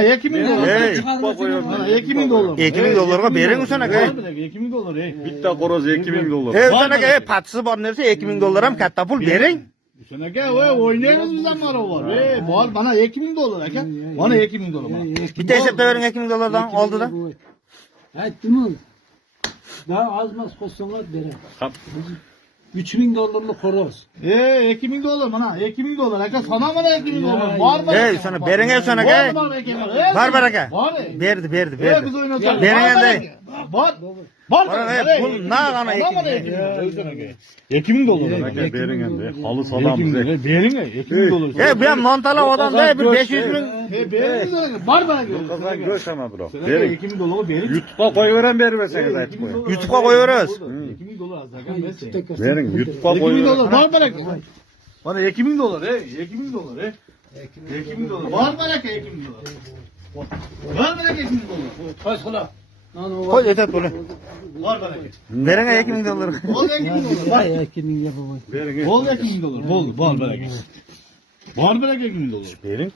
2000 dolar. Hey. 2000 dolar. 2000 dollarga bering o'shanaga. 2000 dolar. Bitta qoroz 2000 dollar. Hey o'shanaga patisi bor narsa 2000 dollar ham katta pul bering. O'shanaga o'ynaymiz bizdan mara bor. Bor mana 2000 dolar aka. Mana 2000 dolar. Bitta hisobda bering 2000 dollardan oldidan. Aytdim. Daha azmaz qo'shsanglar beradi. Qap. 3000 dollarlik xoroz. 2000 dolar mana 2000 dolar aka sana mana 2000 dolar. Bor mu? Hey sana bering o'shanaga. Var baraka. Berdi. Biz oynatamiz. Bering endi. Bor. Bor. Pul nag'ana 2000 dolar. Aka bering endi. Halı salamiz. Bering 2000 dolar. Hey bu ham montala odamda bir 500 ming. Bering bor baraka. Qazan go'sh ama bro. Bering. 2000 dolar bering. YouTube'ga qo'yaverem bermasangiz aytib qo'ying. YouTube'ga qo'yaveramiz. 2000 dolar azagan mesela. Bering, YouTube'ga 2000 qo'yaverem. dolar bor baraka. Bana 2000 dolar 2000 dolar 2000 dolar. Bor baraka 2000 dolar. Bor baraka 2000 dolar. Qo'y xula. Qo'y yetat puli. Bor baraka. Bering 2000 dollar. Bol 2000 dolar. 2000 ga bo'lmaydi. Bering. Bol 2000 dolar. Bol baraka. Bor baraka 2000 dolar. Bering.